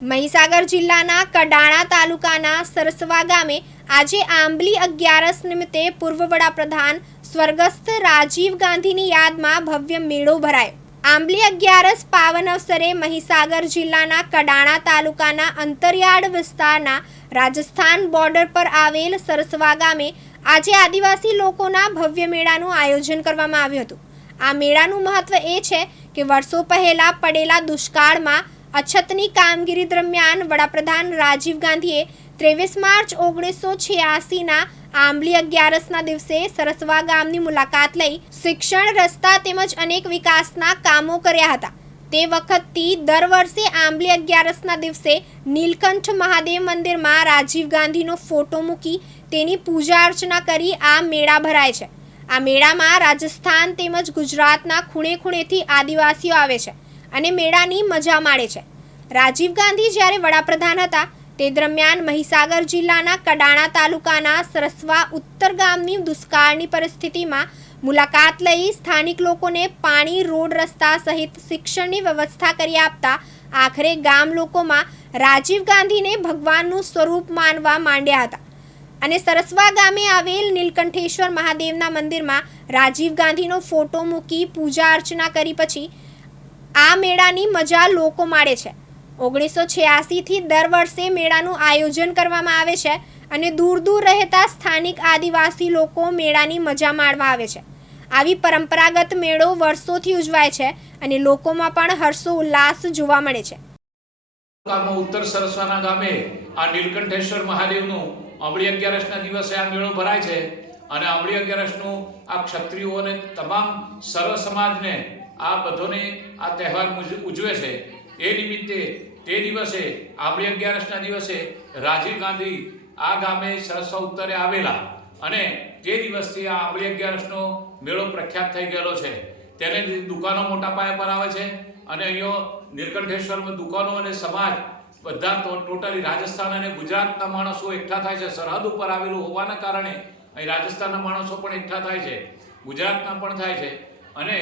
મહીસાગર જિલ્લાના કડાણા તાલુકાના સરસવા ગામે આજે આંબલી અગિયારસ નિમિત્તે પૂર્વ વડાપ્રધાન સ્વર્ગસ્થ રાજીવ ગાંધીની યાદમાં ભવ્ય મેળો ભરાયો. આંબલી અગિયારસ પાવન અવસરે મહીસાગર જિલ્લાના કડાણા તાલુકાના અંતરિયાળ વિસ્તારના રાજસ્થાન બોર્ડર પર આવેલ સરસવા ગામે આજે આદિવાસી લોકોના ભવ્ય મેળાનું આયોજન કરવામાં આવ્યું હતું. આ મેળાનું મહત્વ એ છે કે વર્ષો પહેલા પડેલા દુષ્કાળમાં અછતની કામગીરી દરમિયાન વડાપ્રધાન રાજીવ ગાંધીએ ત્રેવીસ માર્ચ ઓગણીસો છ્યાસીના આંબલી અગિયારસના દિવસે સરસવા ગામની મુલાકાત લઈ શિક્ષણ રસ્તા તેમજ અનેક વિકાસના કામો કર્યા હતા. તે વખતથી દર વર્ષે આંબલી અગિયારસના દિવસે નીલકંઠ મહાદેવ મંદિરમાં રાજીવ ગાંધીનો ફોટો મૂકી તેની પૂજા અર્ચના કરી આ મેળા ભરાય છે. આ મેળામાં રાજસ્થાન તેમજ ગુજરાતના ખૂણે ખૂણેથી આદિવાસીઓ આવે છે. અને મેળાની મજા માણે છે. રાજીવ ગાંધી જ્યારે વડાપ્રધાન હતા, તે દરમિયાન મહીસાગર જિલ્લાના કડાણા તાલુકાના સરસવા ઉત્તર ગામની દુષ્કાળની પરિસ્થિતિમાં મુલાકાત લઈ સ્થાનિક લોકોને પાણી, રોડ રસ્તા સહિત શિક્ષણની વ્યવસ્થા કરી આપતા આખરે ગામ લોકોમાં રાજીવ ગાંધીને ભગવાનનું સ્વરૂપ માનવા માંડ્યા હતા. અને સરસવા ગામે આવેલ નીલકંઠેશ્વર મહાદેવના મંદિરમાં રાજીવ ગાંધીનો ફોટો મૂકી પૂજા અર્ચના કરી પછી આ મેળાની મજા લોકો માણે છે. ઓગણીસો છ્યાસીથી દર વર્ષે મેળાનું આયોજન કરવામાં આવે છે અને દૂર દૂર રહેતા સ્થાનિક આદિવાસી લોકો મેળાની મજા માણવા આવે છે. આવી પરંપરાગત મેળો વર્ષોથી ઉજવાય છે અને લોકોમાં પણ હર્ષો ઉલ્લાસ જોવા મળે છે. ઉત્તર સરસવાના ગામે આ નીલકંઠેશ્વર મહાદેવનું અમળી અગિયારસના દિવસે આ મેળો ભરાય છે અને અમળી અગિયારસનું આ ક્ષત્રિયો અને તમામ સર્વ સમાજને આ બધોને આ તહેવાર ઉજવે છે. એ નિમિત્તે તે દિવસે આબળી અગિયારસના દિવસે રાજીવ ગાંધી આ ગામે સરસા ઉત્તરે આવેલા અને તે દિવસથી આ આંબળી અગિયારસનો મેળો પ્રખ્યાત થઈ ગયેલો છે. તેને દુકાનો મોટા પાયા પર આવે છે અને અહીંયા નીલકંઠેશ્વરમાં દુકાનો અને સમાજ બધા ટોટલી રાજસ્થાન અને ગુજરાતના માણસો એકઠા થાય છે. સરહદ ઉપર આવેલું હોવાના કારણે અહીં રાજસ્થાનના માણસો પણ એકઠા થાય છે. ગુજરાતના પણ થાય છે. અને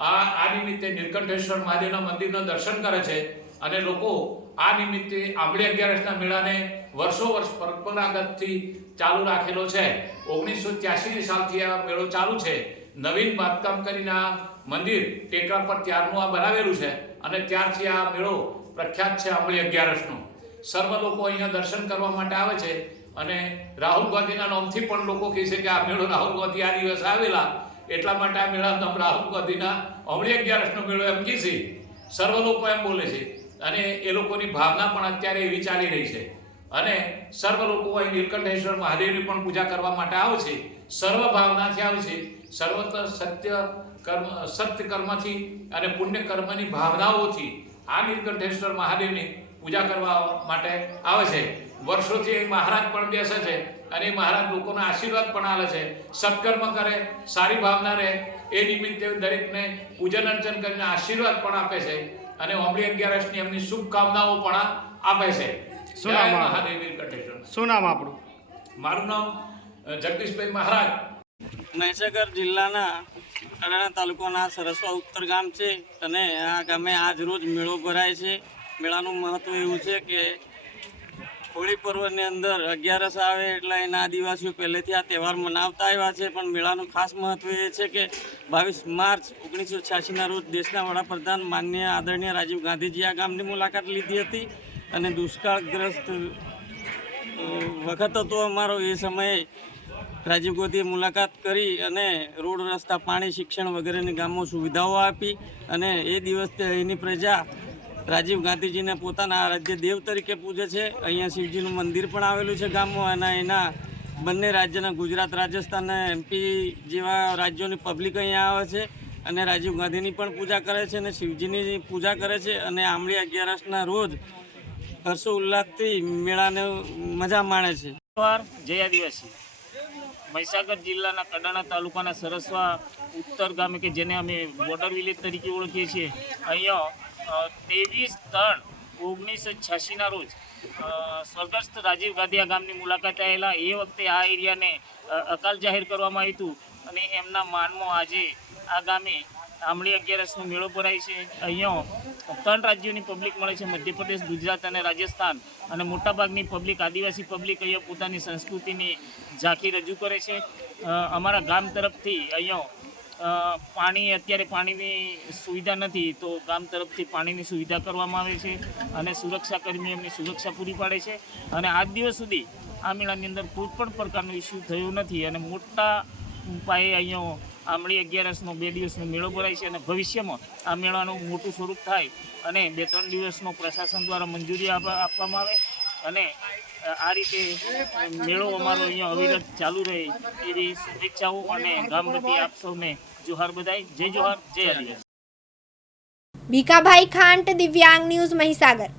આ આ નિમિત્તે નીલકંઠેશ્વર મહાદેવના મંદિરના દર્શન કરે છે અને લોકો આ નિમિત્તે આંબળી અગિયારસના મેળાને વર્ષો વર્ષ પરંપરાગતથી ચાલુ રાખેલો છે. ઓગણીસો ત્યાસીની સાલથી આ મેળો ચાલુ છે. નવીન બાંધકામ કરીને આ મંદિર ટેકરા પર ત્યારનું આ બનાવેલું છે અને ત્યારથી આ મેળો પ્રખ્યાત છે આંબળી અગિયારસનો. સર્વ લોકો અહીંયા દર્શન કરવા માટે આવે છે અને રાહુલ ગાંધીના નામથી પણ લોકો કહે છે કે આ મેળો રાહુલ ગાંધી આ દિવસે આવેલા એટલા માટે આ મેળા રાહુલ ગાંધીના અમળી અગિયારસનો મેળો એમ કી છે. સર્વ લોકો એમ બોલે છે. અને એ લોકોની ભાવના પણ અત્યારે એવી ચાલી રહી છે. અને સર્વ લોકો અહીં નીલકંઠેશ્વર મહાદેવની પણ પૂજા કરવા માટે આવે છે. સર્વ ભાવનાથી આવે છે. સર્વત્ર સત્ય કર્મ, સત્ય કર્મથી અને પુણ્ય કર્મની ભાવનાઓથી આ નીલકંઠેશ્વર મહાદેવની પૂજા કરવા માટે આવે છે. વર્ષોથી એ મહારાજ પણ બેસે છે અને એ મહારાજ લોકોના આશીર્વાદ પણ આવે છે. સત્કર્મ કરે સારી ભાવના રહે એ નિમિત્તે દરેકને પૂજન અર્ચન કરીને આશીર્વાદ પણ આપે છે અને ઓમરી અગિયારસની એમની શુભકામનાઓ પણ આપે છે. શું નામ આ? શું નામ આપણું મારું નામ જગદીશભાઈ મહારાજ. મહીસાગર જિલ્લાના કડાણા તાલુકાના સરસવા ઉત્તર ગામ છે અને આ ગામે આજ રોજ મેળો ભરાય છે. મેળાનું મહત્વ એવું છે કે હોળી પર્વની અંદર અગિયારસ આવે એટલે એના આદિવાસીઓ પહેલેથી આ તહેવાર મનાવતા આવ્યા છે. પણ મેળાનું ખાસ મહત્વ એ છે કે બાવીસ માર્ચ ઓગણીસો છ્યાસીના રોજ દેશના વડાપ્રધાન માન્ય આદરણીય રાજીવ ગાંધીજી આ ગામની મુલાકાત લીધી હતી અને દુષ્કાળગ્રસ્ત વખત હતો અમારો. એ સમયે રાજીવ ગાંધીએ મુલાકાત કરી અને રોડ રસ્તા, પાણી, શિક્ષણ વગેરેની ગામો સુવિધાઓ આપી અને એ દિવસથી અહીંની પ્રજા રાજીવ ગાંધીજીને પોતાના રાજ્ય દેવ તરીકે પૂજે છે. અહીંયા શિવજીનું મંદિર પણ આવેલું છે ગામમાં અને એના બંને રાજ્યના ગુજરાત, રાજસ્થાન અને એમપી જેવા રાજ્યોની પબ્લિક અહીંયા આવે છે અને રાજીવ ગાંધીની પણ પૂજા કરે છે અને શિવજીની પૂજા કરે છે અને આમળી અગિયારસના રોજ હર્ષો ઉલ્લાસથી મેળાને મજા માણે છે. જય આદિવાસી. મહીસાગર જિલ્લાના કડાણા તાલુકાના સરસવા ઉત્તર ગામે કે જેને અમે બોર્ડર વિલેજ તરીકે ઓળખીએ છીએ, અહીંયા ત્રેવીસ ત્રણ ઓગણીસો છ્યાસીના રોજ સ્વર્ગસ્થ રાજીવ ગાંધી આ ગામની મુલાકાતે આવેલા એ વખતે આ એરિયાને અકાલ જાહેર કરવામાં આવ્યું હતું અને એમના માનમાં આજે આ ગામે આમળી અગિયારસનો મેળો ભરાય છે. અહીંયા ત્રણ રાજ્યોની પબ્લિક મળે છે, મધ્યપ્રદેશ, ગુજરાત અને રાજસ્થાન અને મોટાભાગની પબ્લિક, આદિવાસી પબ્લિક અહીંયા પોતાની સંસ્કૃતિની ઝાંખી રજૂ કરે છે. અમારા ગામ તરફથી અહીંયા પાણી, અત્યારે પાણીની સુવિધા નથી, તો ગામ તરફથી પાણીની સુવિધા કરવામાં આવે છે અને સુરક્ષા કર્મી એમની સુરક્ષા પૂરી પાડે છે. અને આજ દિવસ સુધી આ મેળાની અંદર કોઈ પણ પ્રકારનો ઇસ્યુ થયો નથી અને મોટા પાયે અહીંયા આમળી અગિયારસનો બે દિવસનો મેળો ભરાય છે અને ભવિષ્યમાં આ મેળાનું મોટું સ્વરૂપ થાય અને બે ત્રણ દિવસનો પ્રશાસન દ્વારા મંજૂરી આપવા- આપવામાં આવે. અને આ રીતે મેળો અમારો અહીંયા અવિરત ચાલુ રહે એવી શુભેચ્છાઓ અને ગામ વતી આપ સૌને જોહાર બધાય. જય જોહાર, જય આદિવાસી. ભીખાભાઈ ખાંટ, દિવ્યાંગ ન્યૂઝ મહીસાગર.